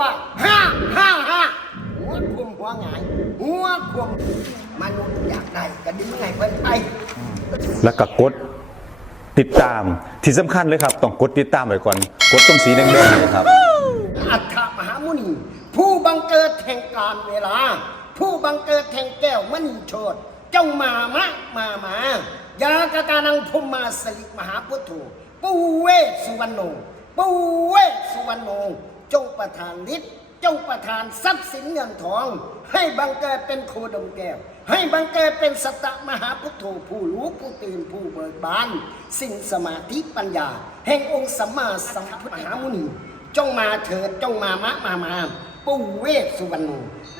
ว่าห้าห้าห้าหัวคุมหัวหงายหัวคุมมนุษย์อยากได้ก็ดึงไงเพิ่นไปแล้วก็กดติดตามที่สำคัญเลยครับ ต้องกดติดตามไว้ก่อน กดตรงสีแดงๆเลยครับ อัฏฐมหามุนี ผู้บังเกิดแห่งการเวลา ผู้บังเกิดแห่งแก้วมณีโชดจงมามะมามายากตานังพุมมาสลิมหาพุทโธปูเวสสุวรรณโนปูเวสสุวรรณโน จงประทานฤทธิ์จงประทานทรัพย์สินเงินทอง ให้บังเกิดเป็นโคดมแก้ว ให้บังเกิดเป็นสตมหาพุทโธผู้รู้ผู้ตื่นผู้เบิกบาน สิ่งสมาธิปัญญา แห่งองค์สัมมาสัมพุทธมหามุนีจงมาเถิดจงมามะมามาปู่เวสสุวรรณน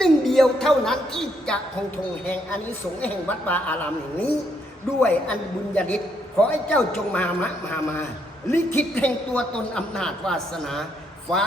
ดึงเดียวเท่านั้นที่จะคงทงแห่งอานิสงส์แห่งวัดวาอารามแห่งนี้ ด้วยอันบุญญาฤทธิ์ขอให้เจ้าจงมามะมามาลิขิตแห่งตัวตนอำนาจวาสนา ฟ้า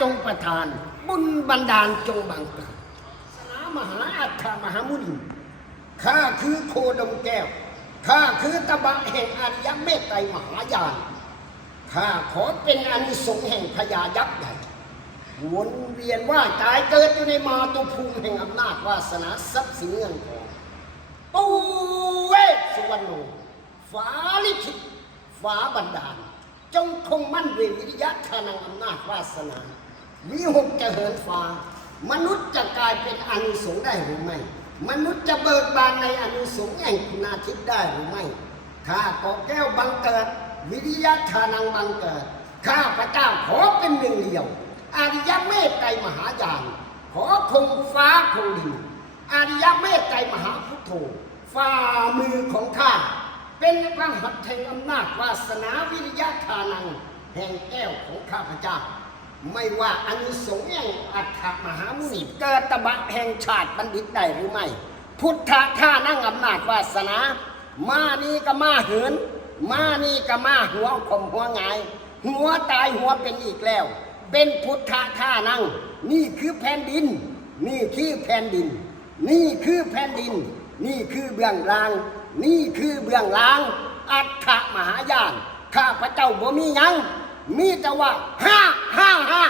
จงประทาน บุญบันดาลจงบังเกิดศาสนามหาอัฏฐมหามุนีข้าคือโคดมแก้ว ข้าคือตบะแห่งอริยเมตไตรมหายาน ข้าขอเป็นอนิสงส์แห่งพญายักษ์ใหญ่ วนเวียนว่าตายเกิดอยู่ในมาตุภูมิแห่งอำนาจวาสนาทรัพย์สินเงินทองปูเวสสุวรรณโนฟ้าลิขิตฟ้าบันดาล จงคงมั่นด้วยวิริยะทานังอำนาจวาสนา วิหกจะเหินฟ้า มนุษย์จะกลายเป็นอนิสงส์ได้หรือไม่ มนุษย์จะเบิกบานในอนิสงส์แห่งคุณาทิพย์ได้หรือไม่ ข้าขอแก้วบังเกิด วิริยะทานังบังเกิด ข้าพระเจ้าขอเป็นหนึ่งเดียวอาริยเมตไตรมหายาน ขอคงฟ้าคงดินอาริยเมตไตรมหาพุทโธฝ่ามือของข้า เป็นพระหัติแห่งอำนาจวาสนาวิริยะทานัง แห่งแก้วของข้าพเจ้า ไม่ว่าอนิสงส์แห่งอัฏฐมหามุนีเกิดตบะแห่งชาติบัณฑิตได้หรือไม่ พุทธะท่านั่งอำนาจวาสนา มานี่ก็มาเหิน มานี่ก็มาหัวข่มหัวหงาย หัวตายหัวเป็นอีกแล้ว เป็นพุทธะท่านั่ง นี่คือแผ่นดิน นี่คือแผ่นดิน นี่คือแผ่นดิน นี่คือเบื้องล่าง นี่คือเบื้องล่างอัฏฐมหายาน ข้าพระเจ้าบ่มีหยัง มีแต่ว่าห้าห้าห้า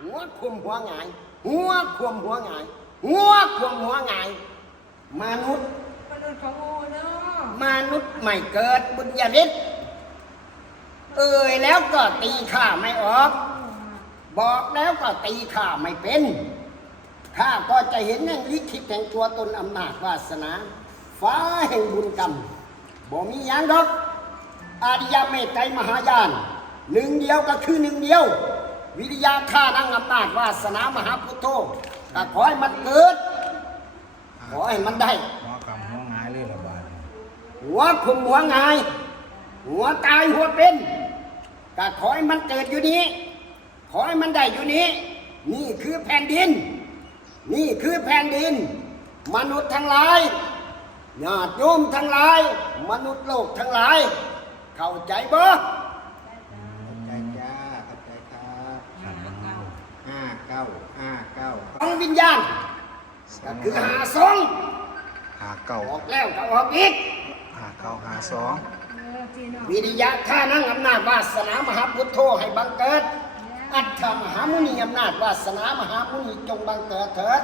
หัวคุมหัวหงาย หัวคุมหัวหงาย หัวคุมหัวหงาย มนุษย์ มนุษย์ของโอเนาะมนุษย์ไม่เกิดบุญญาฤทธิ์เอ่ยแล้วก็ตีข้าไม่ออก บอกแล้วก็ตีข้าไม่เป็นข้าก็จะเห็นแห่งลิขิตแห่งตัวตนอำนาจวาสนา ฟ้าแห่งบุญกรรมบ่มีหยังดอกอาริยเมตไตรมหายาน หนึ่งเดียวก็คือหนึ่งเดียว วิริยะข้านั่งอำนาจวาสนามหาพุทโธก็ขอให้มันเกิด ขอให้มันได้ หัวกำหัวงายเลยละบาดนี้หัวคุมหัวงาย หัวตายหัวเป็นก็ขอให้มันเกิดอยู่นี้ ขอให้มันได้อยู่นี้ นี่คือแผ่นดิน นี่คือแผ่นดิน มนุษย์ทั้งหลาย ญาติโยมทั้งหลาย มนุษย์โลกทั้งหลาย เข้าใจบ่เข้าใจจ้าเข้าใจครับห้าเก้าห้าเก้าของวิญญาณก็คือหาสองหาเก้าออกแล้วก็ออกอีกหาเก้าหาสองเออพี่น้องวิริยะท่านั่งอำนาจวาสนามหาพุทโธให้บังเกิด อัตถมหามุนีอำนาจวาสนามหามุนีจงบังเกิดเถิด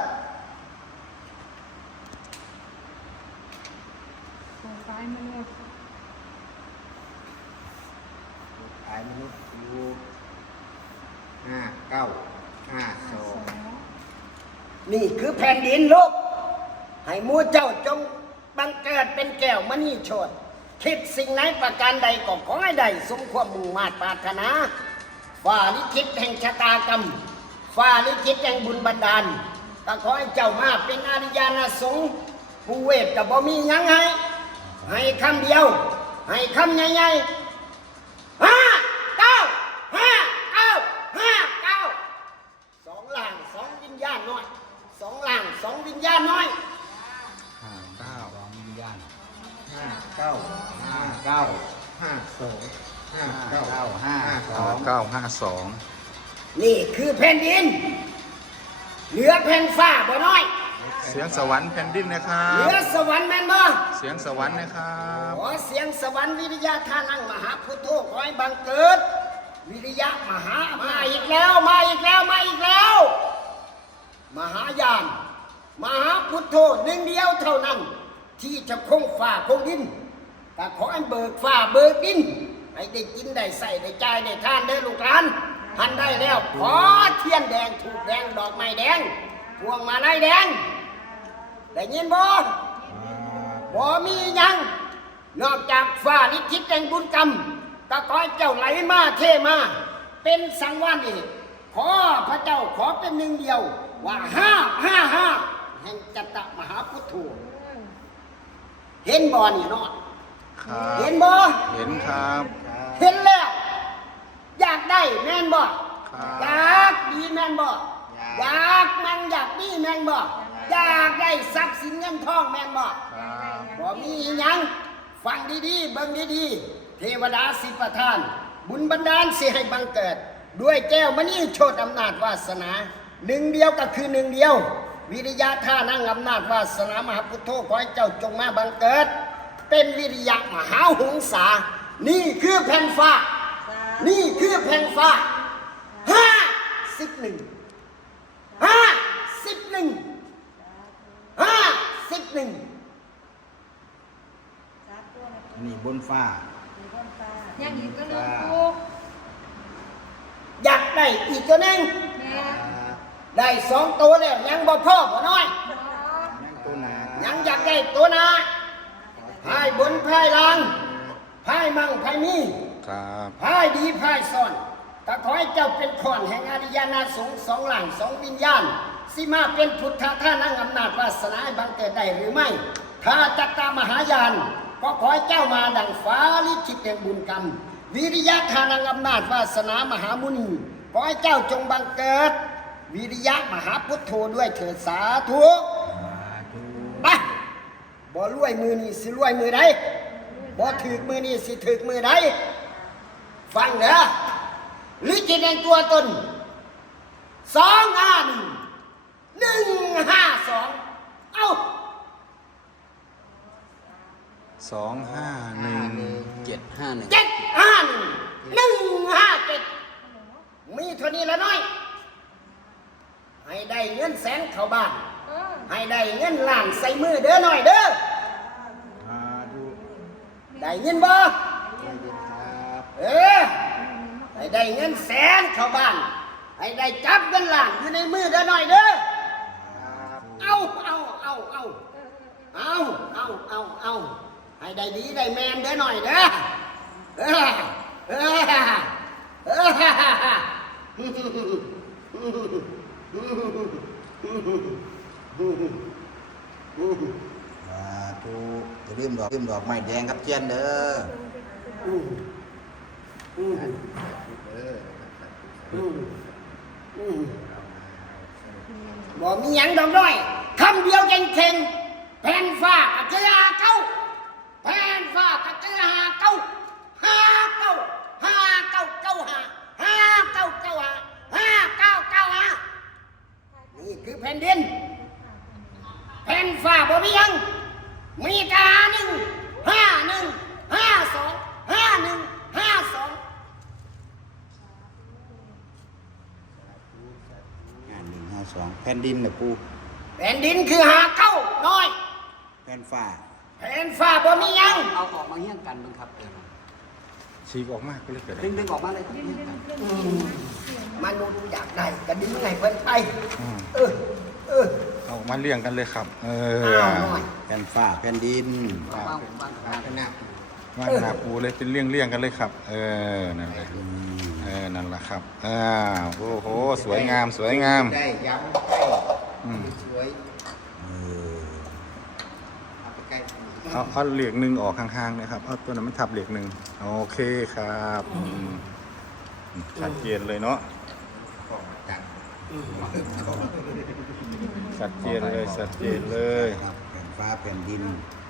โปรไฟล์มนุษย์ขายมนุษย์อยู่ห้าเก้าห้าสองนี่คือแผ่นดินโลก ให้มูเจ้าจงบังเกิดเป็นแก้วมณีโชดคิดสิ่งไหนประการใดก็ขอให้ได้สมความมุ่งมาตรปรารถนาฝ่าลิขิตแห่งชะตากรรมฝ่าลิขิตแห่งบุญบันดาลก็ขอให้เจ้ามาเป็นอริยาณสงฆ์ผู้เวทกับบ่มียังให้ ให้คำเดียว ให้คำใหญ่ๆห้าเก้าห้าเก้าห้าเก้าสองหลังสองวิญญาณน้อยสองหลังสองวิญญาณน้อยห้าเก้าสองวิญญาณห้าเก้าห้าเก้าห้าสองห้าเก้าห้าสองเก้าห้าสองนี่คือแผ่นดิน เหลือแผ่นฟ้าบ่น้อย เสียงสวรรค์แผ่นดินนะครับเสียงสวรรค์แม่นบ่เสียงสวรรค์นะครับขอเสียงสวรรค์วิริยะท่านั่งมหาพุทโธขอยบังเกิด วิริยะมหามาอีกแล้วมาอีกแล้วมาอีกแล้ว มหายาน มหาพุทโธหนึ่งเดียวเท่านั้น ที่จะคงฝ่าคงดินแต่ขออันเบิกฝ่าเบิกดินให้ได้กินได้ใส่ได้จ่ายได้ทานได้ลูกหลานท่านได้แล้วขอเทียนแดงถูกแดงดอกไม้แดงพวงมาลัยแดง ได้ยินบ่บ่มีหยัง นอกจากฝ่าลิขิตแห่งบุญกรรมก็ขอให้เจ้าไหลมาเทมา เป็นสังวานเอกขอพระเจ้าขอเป็นหนึ่งเดียว ว่าห้าห้าห้าแห่งจัตตมหาพุทโธเห็นบ่นี่เนาะครับเห็นบ่เห็นครับ เห็นแล้ว อยากได้แม่นบ่ครับอยากดีแม่นบ่อยากมันอยากมีแม่นบ่ อยากได้ทรัพย์สินเงินทองแม่นบ่ครับบ่มีอิหยังฟังดีๆเบิ่งดีๆเทวดาสิประทาน บุญบันดาลสิให้บังเกิด ด้วยแก้วมณีโชดอำนาจวาสนา หนึ่งเดียวก็คือหนึ่งเดียว วิริยะท่านั่งอำนาจวาสนามหาพุทโธขอให้เจ้าจงมาบังเกิด เป็นวิริยะมหาหงสานี่คือแผ่นฟ้า นี่คือแผ่นฟ้าห้าสิบหนึ่งห้าสิบหนึ่งห้า สิบหนึ่งนี่บนฟ้ายังอีกก็เรื่องปูอยากได้อีกตัวหนึงแม่ได้สองตัวแล้วยังบ่พ่อบ่น้อยนั่งตัวหนายังอยากได้ตัวหนาพายบนพายล่างพายมั่งพายมีครับพายดีพายซ่อนก็ขอให้เจ้าเป็นขอนแห่งอริยนาสงฆ์สองหลังสองวิญญาณสิมาเป็นพุทธท่านั่งอำนาจวา สนาให้บังเกิดได้หรือไม่ ถ้าจักตามหายาน ก็ขอให้เจ้ามาดังฟ้าลิขิตแห่งบุญกรรม วิริยะทานังอำนาจวาสนามหามุนีขอให้เจ้าจงบังเกิด วิริยะมหาพุทโธด้วยเถิดสาธุไปบ่รวยมือนี่สิรวยมือใดบ่ถือมือนี่สิถือมือใดฟังเด้อลิขิตแห่งตัวตนสองห้าหนึ่งหนึ่งห้าสอง เอ้าสองห้าหนึ่งเจ็ดห้าหนึ่งเจ็ดห้าหนึ่งหนึ่งห้าเจ็ดมีเท่านี้ละน้อย ให้ได้เงินแสนเข้าบ้านเออให้ได้เงินล้านใส่มือเด้อหน่อยเด้อมาดูได้เงินบ่ได้ยินครับเออให้ได้เงินแสนเข้าบ้าน ให้ได้จับเงินล้านอยู่ในมือเด้อหน่อยเด้อ mày đầy đi đầy men đứa nồi đó. Và chú cái đêm đỏ đêm đỏ mày đen gấp chân đó bỏ miếng nhắn rồi không điêu danh khen pen pha cái าหนึ่งห้าสองแผ่นดินเนี่ยปูแผ่นดินคือหาเก้าน้อย แผ่นฟ้าแผ่นฟ้าบ่มีหยังเอาออกมาเฮี้ยงกันบ้างครับเออฉีกออกมากก็เลยเกิดดึงดึงออกมาเลยครับดึงเฮี้ยงดึงกันดึงมนุษย์อยากได้ก็ดึงให้เพิ่นไปเออเออเอามาเรียงกันเลยครับ เอออ้าวน้อยแผ่นฟ้าแผ่นดินวางวางวางกันนะมาหนาปูเลยเป็นเรียงเรียงๆกันเลยครับ เออนั่นแหละเออนั่นแหละครับอ่าโอ้โหสวยงามสวยงาม ได้ย้ำให้อืม สวยเออเอาไปใกล้เอาเอาเหลียกหนึ่งออกห่างๆนะครับเอาตัวนั้นมันทับเหลียกหนึ่งโอเคครับอืมชัดเจนเลยเนาะจัดชัดเจนเลยชัดเจนเลยครับแผ่นฟ้าแผ่นดิน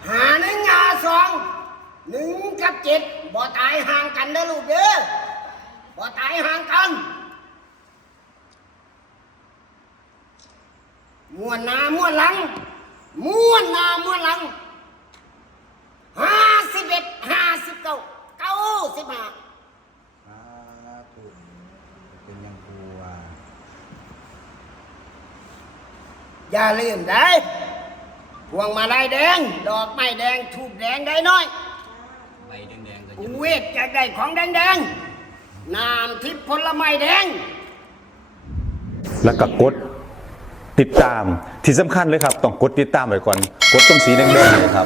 หาหนึ่งหาสองหนึ่งกับเจ็ดบ่ตายห่างกันเด้อลูกเด้อ บ่ตายห่างกันม้วนหน้าม้วนหลังม้วนหน้าม้วนหลังห้าสิบเอ็ดห้าสิบเก้าเก้าสิบห้าสาธุเป็นอยังปูว่าอย่าลืมได้พวงมาลัยแดง ดอกไม้แดงทูบแดงได้น้อย ใบแดงๆก็กูจะเวทจะได้ของแดงๆ น้ำทิพย์ผลไม้แดง แล้วก็กดติดตามที่สำคัญเลยครับ ต้องกดติดตามไว้ก่อน กดตรงสีแดงๆเลยครับ